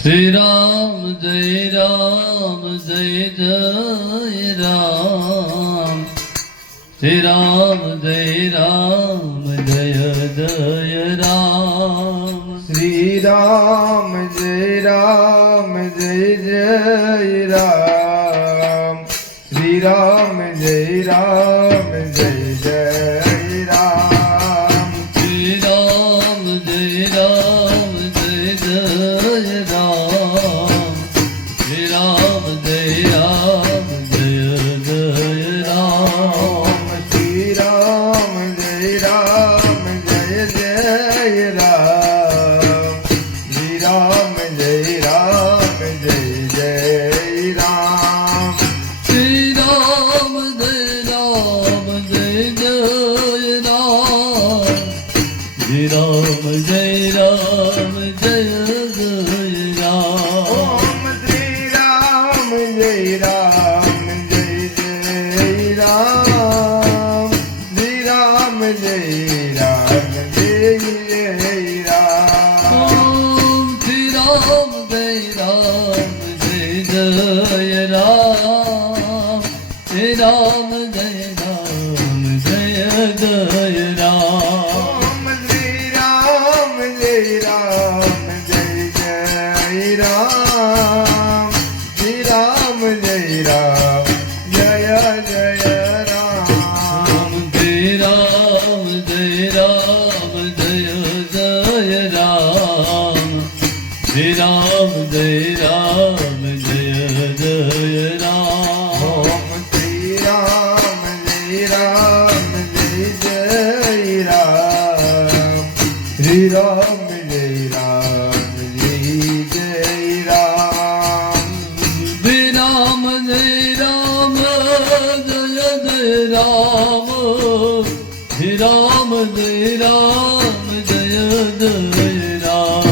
શ્રી રામ જય જય રામ, શ્રી રામ જય જય રામ, શ્રી રામ જય જય રામ, શ્રી રામ જય જય રામ, શ્રી રામ જય રામ જય જય રામ, શ્રી રામ જય જય રામ, શ્રી રામ જય જય રામ, શ્રી રામ જય જય રામ, શ્રી રામ જય જય રામ, શ્રી રામ જય જય રામ, ઓમ શ્રી રામ જય જય રામ, શ્રી રામ જય જય રામ, ઓમ શ્રી રામ જય રામ, શ્રી રામ જય જય રામ, ઓમ શ્રી રામ જય જય રામ, શ્રી રામ જય જય રામ, ઓમ શ્રી રામ જય જય રામ, શ્રી રામ જય જય રામ, ઓમ શ્રી રામ જય રામ, શ્રી રામ જય જય રામ, શ્રી રામ જય જય રામ, શ્રી રામ જય જય રામ, ઓમ શ્રી રામ જય રામ, શ્રી રામ જય રામ, જય જય રામ,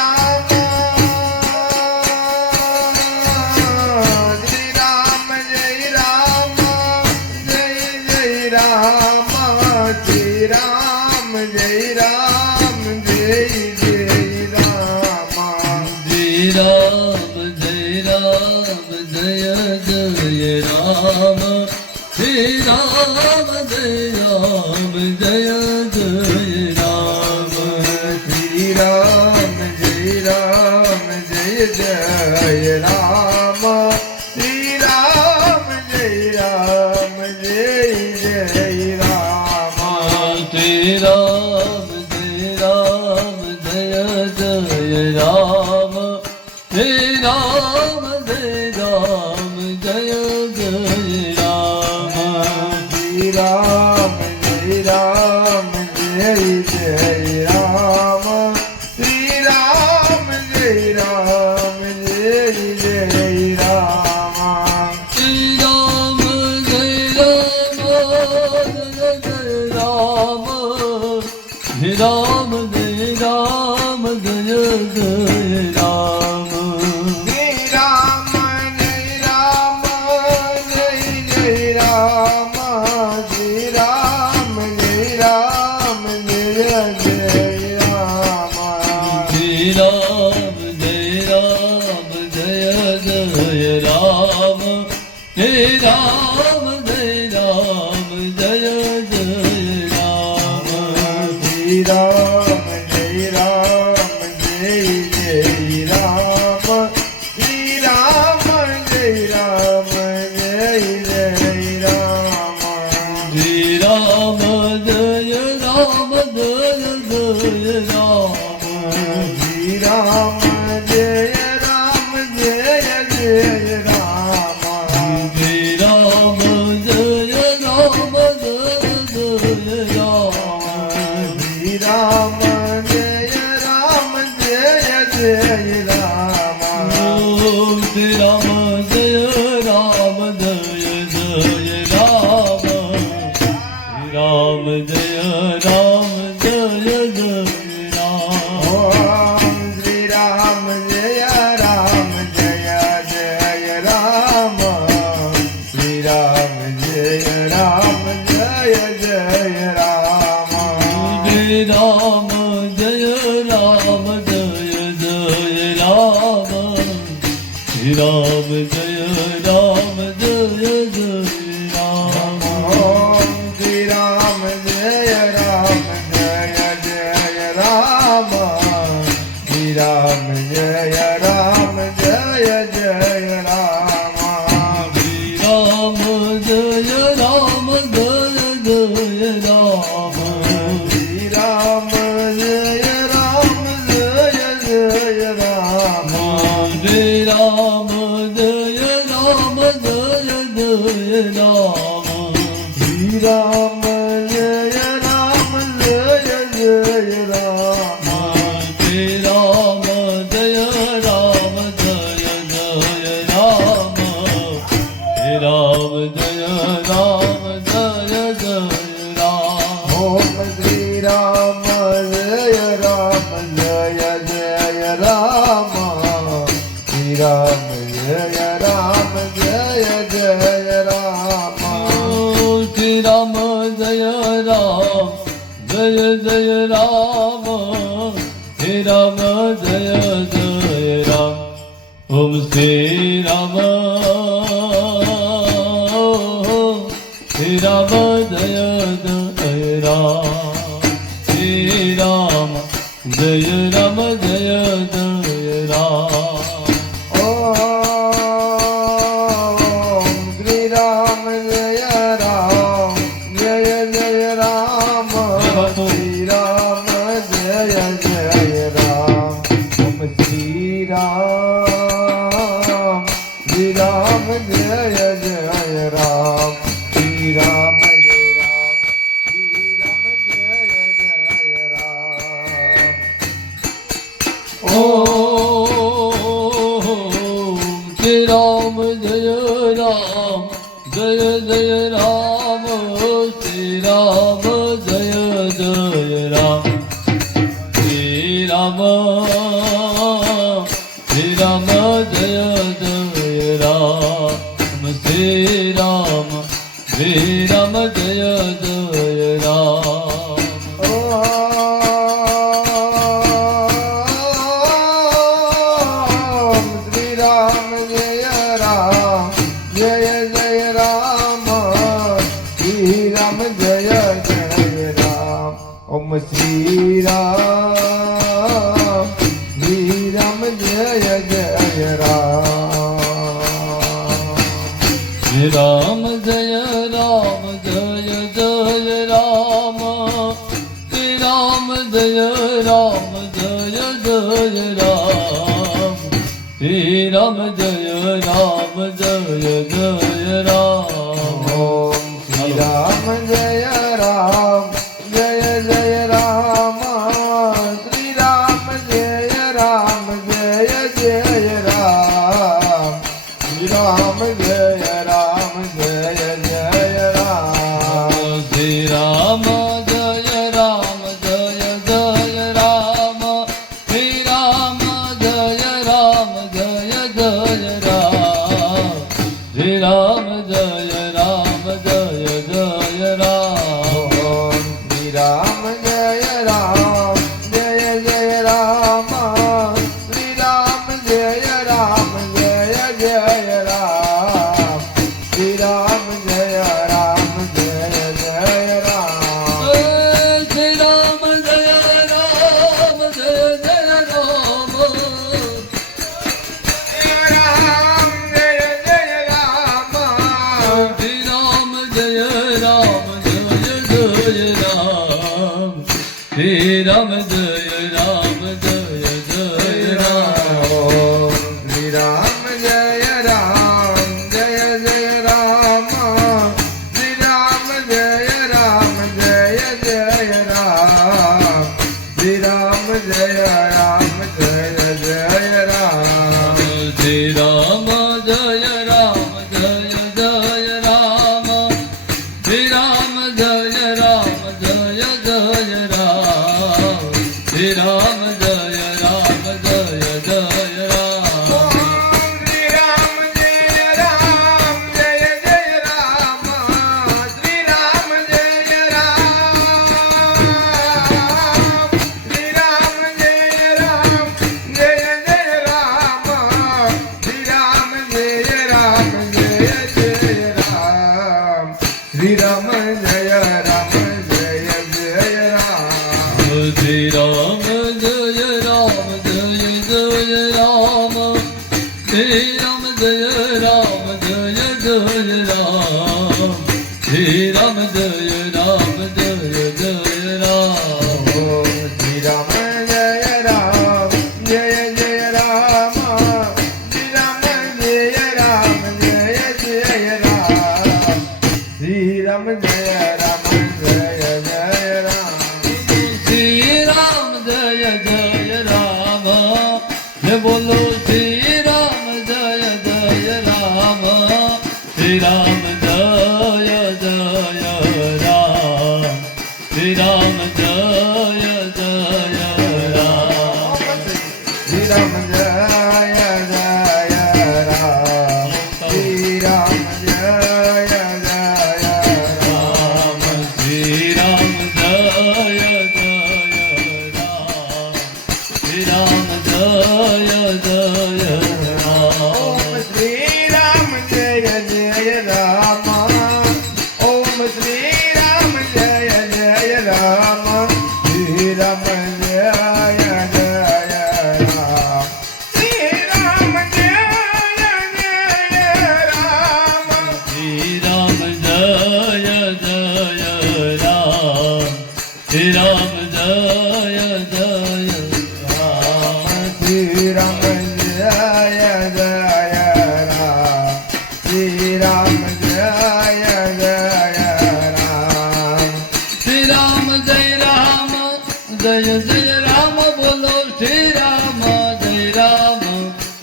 શ્રી રામ જય રામ, જય જય રામ, શ્રી રામ જય રામ જય જય રામ, શ્રી રામ જય જય રામ, શ્રી રામ જય જય રામ, શ્રી રામ જય રામ જય રામ, શ્રી રામ જય જય રામ, શ્રી રામ જય જય રામ, શ્રી રામ જય જય રામ, શ્રી રામ જય રામ, શ્રી રામ જય જય રામ, શ્રી રામ જય રામ, શ્રી રામ જય જય રામ, શ્રી રામ જય રામ, શ્રી રામ જય જય રામ, શ્રી રામ જય જય રામ, શ્રી રામ જય જય રામ, શ્રી રામ જય રામ જય રામ, શ્રી રામ જય જય રામ, શ્રી રામ જય રામ જય રામ, શ્રી રામ જય રામ, ઓમ શ્રી રામ જય રામ, શ્રી રામ જય જય રામ, ઓમ શ્રી રામ જય જય રામ, શ્રી રામ જય જય રામ જય જય રામ શ્રી રામ જય રામ જય જય રામ શ્રી રામ જય રામ જય જય રામ શ્રી રામ જય રામ જય જય રામ શ્રી રામ જય રામ જય જય રામ શ્રી રામ જય રામ જય જય રામ ઓમ શ્રી રામ જય રામ જય જય રામ શ્રી રામ જય રામ જય જય રામ શ્રી રામ જય રામ જય જય રામ શ્રી રામ જય જય રામ ઓમ શ્રી રામ શ્રી રામ જય જય રામ શ્રી રામ જય રામ જય જય રામ ઓમ શ્રી રામ જય રામ જય જય રામ શ્રી રામ જય જય રામ ઓમ શ્રી રામ જય જય રામ શ્રી રામ જય રામ શ્રી રામ જય જય રામ ઓમ શ્રી રામ જય રામ જય જય રામ શ્રી રામ જય જય રામ શ્રી રામ જય જય રામ શ્રી રામ જય જય રામ ઓમ શ્રી રામ જય રામ જય જય રામ શ્રી રામ જય જય રામ ઓમ શ્રી રામ જય જય રામ શ્રી રામ જય રામ જય જય રામ શ્રી રામ જય રામ જય જય રામ શ્રી રામ જય રામ જય જય રામ ઓમ શ્રી રામ જય રામ જય જય રામ શ્રી રામ જય રામ જય જય રામ શ્રી રામ જય રામ જય જય રામ શ્રી રામ જય રામ જય જય રામ શ્રી રામ જય રામ જય જય રામ શ્રી રામ જય રામ જય જય રામ ઓમ શ્રી રામ જય રામ જય જય રામ શ્રી રામ જય રામ જય જય રામ શ્રી રામ જય રામ જય જય રામ શ્રી રામ જય રામ જય જય રામ રામ જય જય રામ શ્રી રામ જય રામ જય જય રામ શ્રી રામ જય રામ જય જય રામ ઓમ શ્રી રામ જય રામ જય જય રામ શ્રી રામ જય રામ જય જય રામ શ્રી રામ જય રામ જય જય રામ શ્રી રામ જય રામ જય જય રામ શ્રી રામ જય રામ જય જય રામ શ્રી રામ જય રામ જય જય રામ શ્રી રામ જય રામ જય જય રામ શ્રી રામ જય રામ શ્રી રામ જય રામ જય જય રામ શ્રી રામ જય રામ જય જય રામ શ્રી રામ જય રામ જય જય રામ શ્રી રામ જય રામ જય જય રામ શ્રી રામ જય રામ જય જય રામ શ્રી શ્રી રામ જય રામ જય જય રામ શ્રી રામ જય રામ જય જય રામ શ્રી રામ જય રામ જય જય રામ શ્રી રામ જય રામ જય જય રામ શ્રી રામ જય જય રામ જય બોલો શ્રી રામ જય જય રામ શ્રી રામ જય જય રામ શ્રી રામ જય જય રામ શ્રી રામ જય જય રામ શ્રી રામ જય જય રામ શ્રી રામ જય જય રામ શ્રી રામ જય જય રામ શ્રી રામ જય જય રામ ઓમ શ્રી રામ જય જય રામ શ્રી રામ જય જય રામ શ્રી રામ જય જય રામ શ્રી રામ જય જય રામ શ્રી રામ જય જય રામ શ્રી રામ જય જય રામ શ્રી રામ જય જય રામ શ્રી રામ જય રામ જય જય રામ બોલો શ્રી રામ જય રામ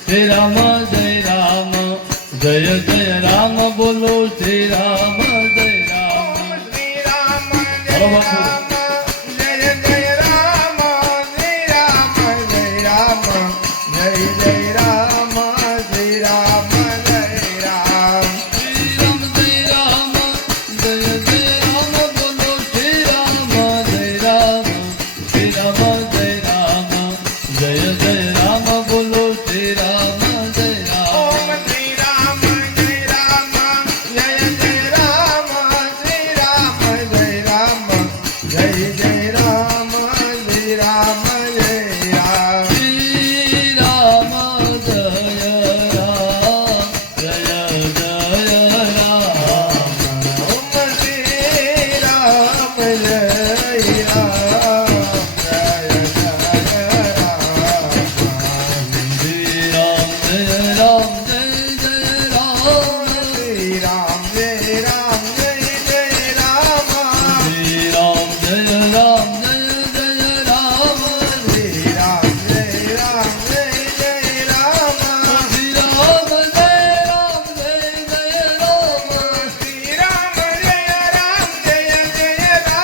શ્રી રામ જય રામ જય જય રામ બોલો શ્રી રામ જય રામ શ્રી રામ જય રામ જય જય રામ શ્રી રામ જય રામ જય જય રામ શ્રી રામ જય રામ શ્રી રામ જય રામ જય જય રામ બોલો શ્રી રામ જય રામ શ્રી રામ જય રામ જય જય રામ બોલો શ્રી રામ જય રામ ઓમ શ્રી રામ જય રામ જય જય રામ શ્રી રામ જય રામ જય જય રામ શ્રી રામ જય રામ શ્રી રામ જય રામ જય જય રામ ઓમ શ્રી રામ જય રામ જય જય રામ શ્રી રામ જય રામ જય જય રામ શ્રી રામ જય રામ જય જય રામ શ્રી રામ જય રામ જય જય રામ શ્રી રામ જય રામ જય જય રામ શ્રી રામ જય રામ જય જય રામ શ્રી રામ જય રામ જય જય રામ શ્રી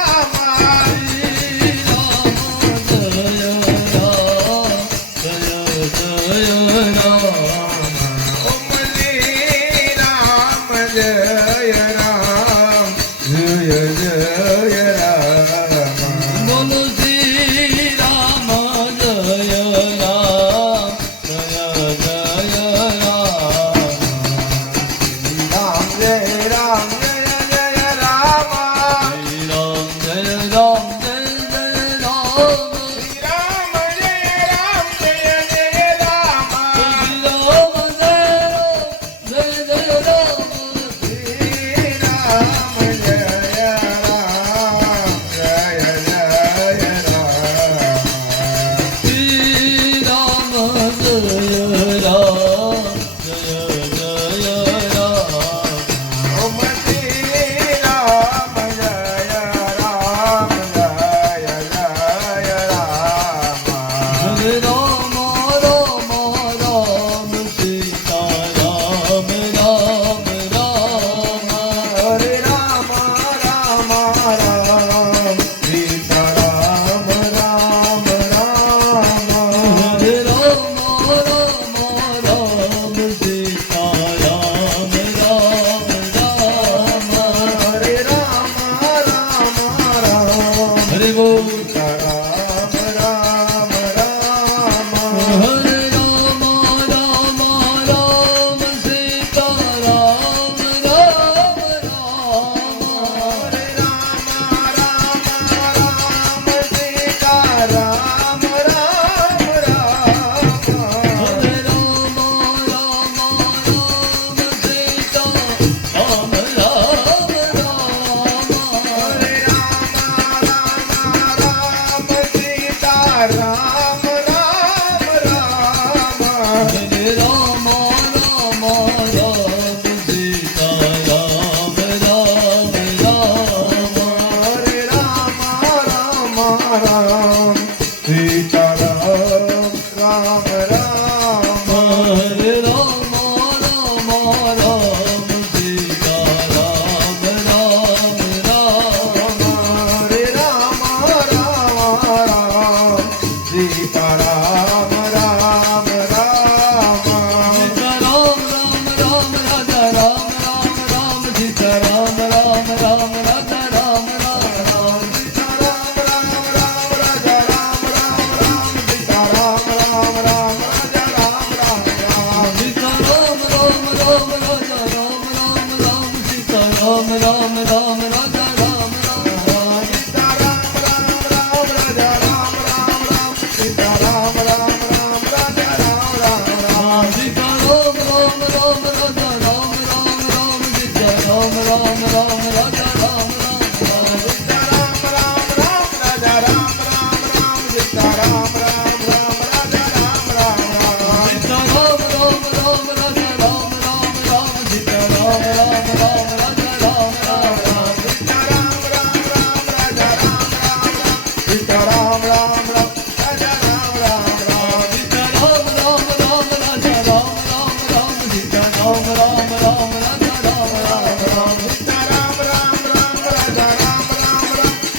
રામ જય રામ જય જય રામ ઓમ શ્રી રામ જય રામ જય જય રામ બોલો શ્રી રામ જય રામ જય જય રામ રામ જય રામ જય જય રામ શ્રી રામ જય રામ જય જય રામ શ્રી રામ જય રામ જય જય રામ શ્રી રામ જય રામ જય જય રામ શ્રી રામ જય રામ જય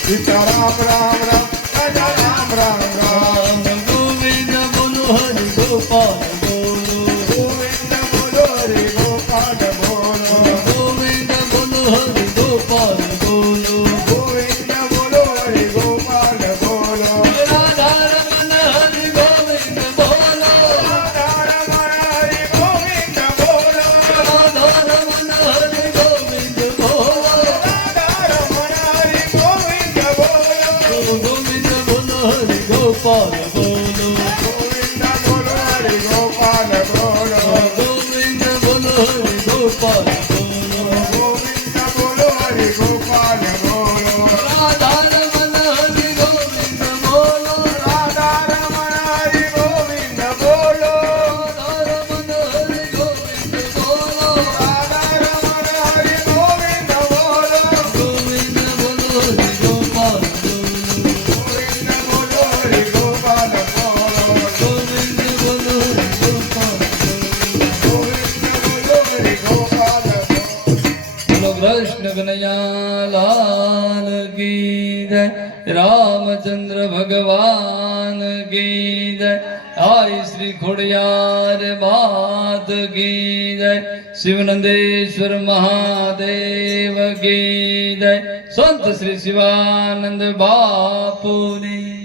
સીતારામ રામ રામ રાજા રામ રામ રામ રામ ગોવિંદ બોલો હરિ ગોપાલ બોલો ગોવિંદ બોલો હરિ ગોપાલ બોલો ગોવિંદ બોલો હરિ ગોપાલ બોલો ગોવિંદ બોલો હરિ ગોપાલ બોલો રાધા રમણ હરિ ગોવિંદ બોલો રાધા રમણ હરિ ગોવિંદ બોલો રાધા રમણ હરિ ગોવિંદ બોલો રાધા રમણ હરિ ગોવિંદ બોલો ગોવિંદ બોલો હરિ ગોપાલ બોલો ગોવિંદ બોલો હરિ ગોપાલ બોલો ગોવિંદ બોલો હરિ ગોપાલ બોલો ગોવિંદ બોલો હરિ ગોપાલ બોલો રાધા રમણ હરિ ગોવિંદ બોલો રાધા રમણ હરિ ગોવિંદ બોલો રાધા રમણ હરિ ગોવિંદ બોલો રાધા રમણ હરિ ગોવિંદ બોલો ગોવિંદ બોલો હરિ ગોપાલ બોલો ગોવિંદ બોલો હરિ ગોપાલ બોલો ગોવિંદ બોલો હરિ ગોપાલ ગોવિંદ બોલો હરિ ગોપાલ બોલો કૃષ્ણ કનૈયા લાલ કી જય રામચંદ્ર ભગવાન કી જય આઈ શ્રી ખોડિયાર માત કી જય શિવનંદેશ્વર મહાદેવ કી જય સંત શ્રી શિવાનંદ બાપુની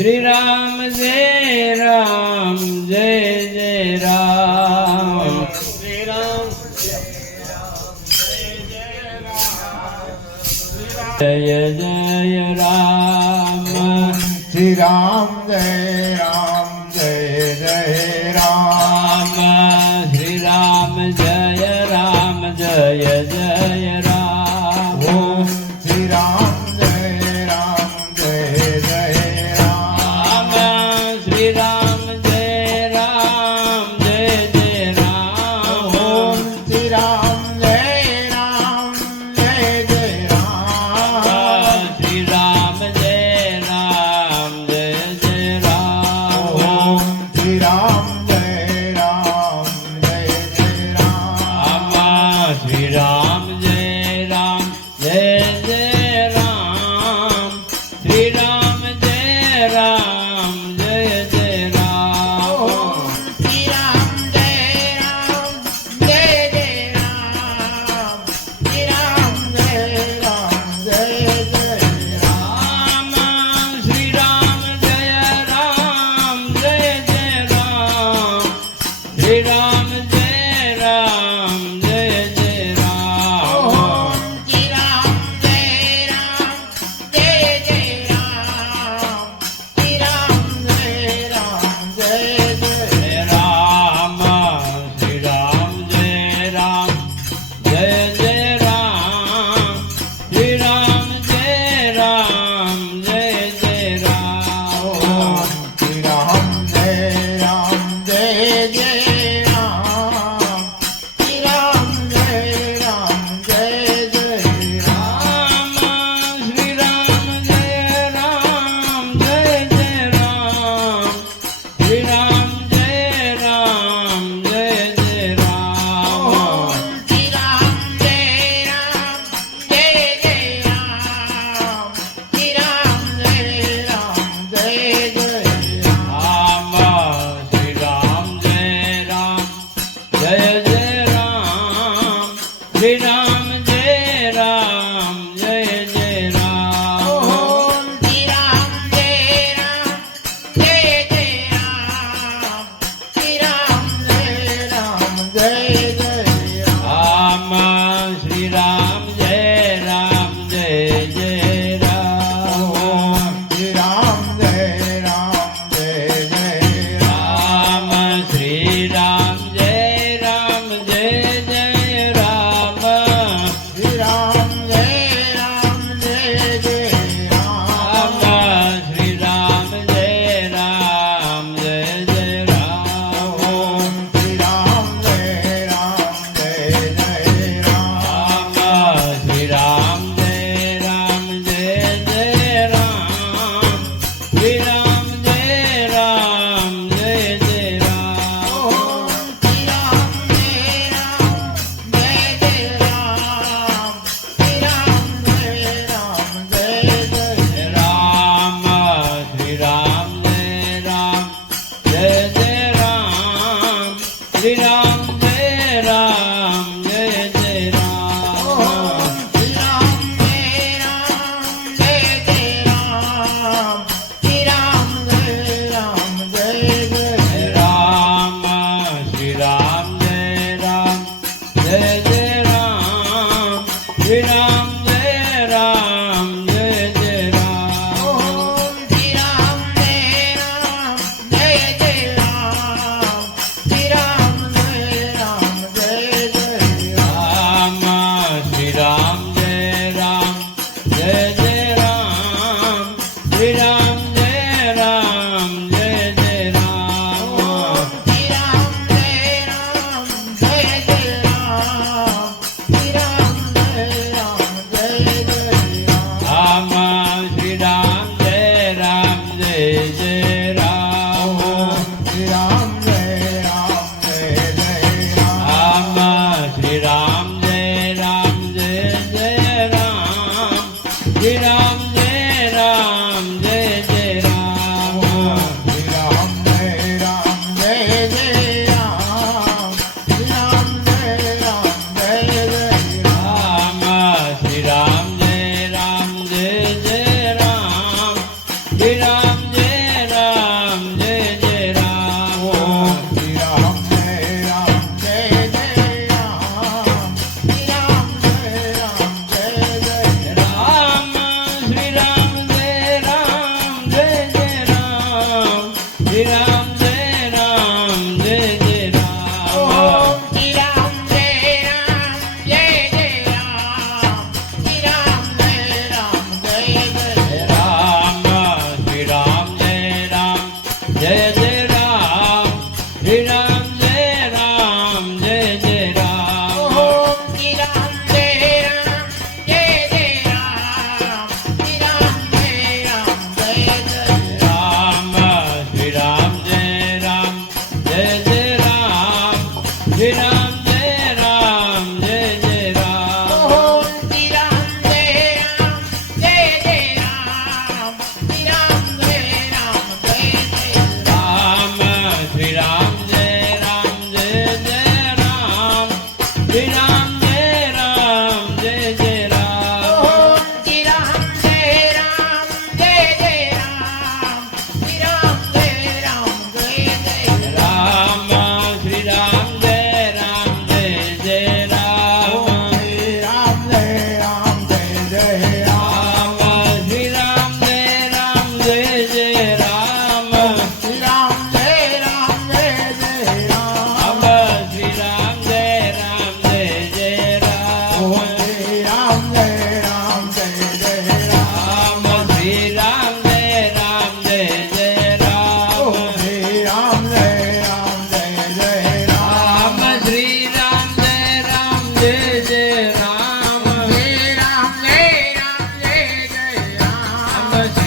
શ્રી રામ જય રામ જય જય રામ શ્રી રામ જય જય રામ શ્રી રામ જય રામ જય જય રામ શ્રી રામ જય રામ જય જય રામ ઓમ શ્રી રામ જય રામ જય જય રામ શ્રી રામ જય રામ જય જય રામ ઓમ શ્રી રામ જય રામ જય જય રામ શ્રી રામ જય રામ જય જય રામ ઓમ શ્રી રામ જય રામ જય જય રામ શ્રી રામ જય રામ જય જય રામ શ્રી રામ જય રામ જય જય રામ શ્રી રામ જય રામ જય જય રામ શ્રી રામ જય રામ જય જય રામ શ્રી રામ જય રામ જય જય રામ શ્રી રામ જય રામ જય જય રામ ઓમ શ્રી રામ જય રામ જય જય રામ શ્રી રામ જય રામ જય જય રામ શ્રી રામ જય રામ જય જય રામ શ્રી રામ જય રામ જય જય રામ ઓમ શ્રી રામ જય રામ જય જય રામ શ્રી રામ જય રામ જય જય રામ શ્રી રામ જય રામ જય જય રામ શ્રી રામ જય રામ જય જય રામ ઓમ શ્રી રામ જય રામ જય જય રામ શ્રી રામ જય રામ જય જય રામ શ્રી રામ જય રામ જય જય રામ શ્રી રામ જય રામ જય જય રામ ઓમ શ્રી રામ જય રામ જય જય રામ શ્રી રામ જય રામ જય જય રામ શ્રી રામ જય રામ જય જય રામ ઓમ શ્રી રામ જય રામ જય જય રામ શ્રી રામ જય રામ જય જય રામ શ્રી રામ જય રામ જય જય રામ શ્રી રામ જય રામ જય જય રામ ઓમ શ્રી રામ જય રામ જય જય રામ શ્રી રામ જય રામ જય જય રામ શ્રી રામ જય રામ જય જય રામ ઓમ શ્રી રામ જય રામ જય જય રામ શ્રી રામ જય રામ જય જય રામ શ્રી રામ જય રામ જય જય રામ શ્રી રામ જય રામ જય જય રામ ઓમ શ્રી રામ જય રામ જય જય રામ શ્રી રામ જય રામ જય જય રામ શ્રી રામ જય રામ જય જય રામ શ્રી રામ જય રામ જય જય રામ ઓમ શ્રી રામ જય રામ જય જય રામ શ્રી રામ જય રામ જય જય રામ શ્રી રામ જય રામ જય જય રામ શ્રી રામ જય રામ જય જય રામ શ્રી રામ જય રામ જય જય રામ શ્રી રામ જય રામ જય જય રામ શ્રી રામ જય રામ જય જય રામ શ્રી રામ જય રામ જય જય રામ શ્રી રામ જય રામ જય જય રામ શ્રી રામ જય રામ જય જય રામ શ્રી રામ જય રામ જય જય રામ શ્રી રામ જય રામ જય જય રામ શ્રી રામ જય રામ જય જય રામ શ્રી રામ જય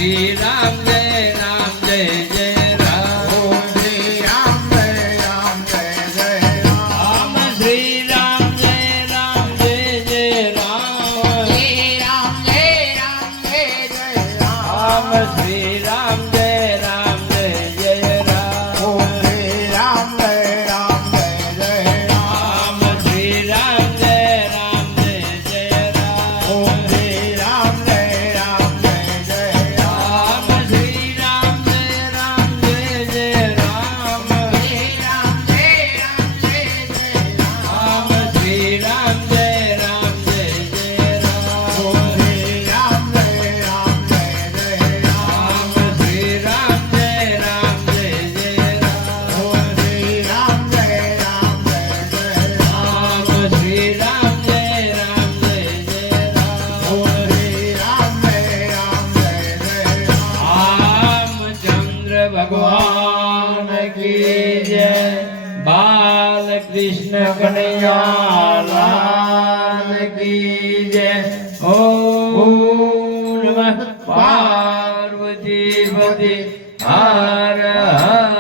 શ્રી રામ જય જય રામ ઓમ શ્રી રામ જય જય રામ રામ શ્રી રામ જય જય રામ રામ શ્રી રામ જય જય રામ ઓમ શ્રી રામ જય જય રામ રામ શ્રી રામ જય જય રામ ઓમ શ્રી રામ જય જય રામ રામ શ્રી રામ જય જય રામ રામ શ્રી રામ જય જય રામ ઓમ શ્રી રામ જય જય રામ રામ શ્રી રામ જય જય રામ ઓમ શ્રી રામ જય જય રામ રામ શ્રી રામ જય જય રામ ઓમ શ્રી રામ જય જય રામ રામચંદ્ર ભગવાન કી જય બાલ કૃષ્ણ કનૈયા લાલ કી જય ઓમ નમઃ પાર્વતી પતિ હર હર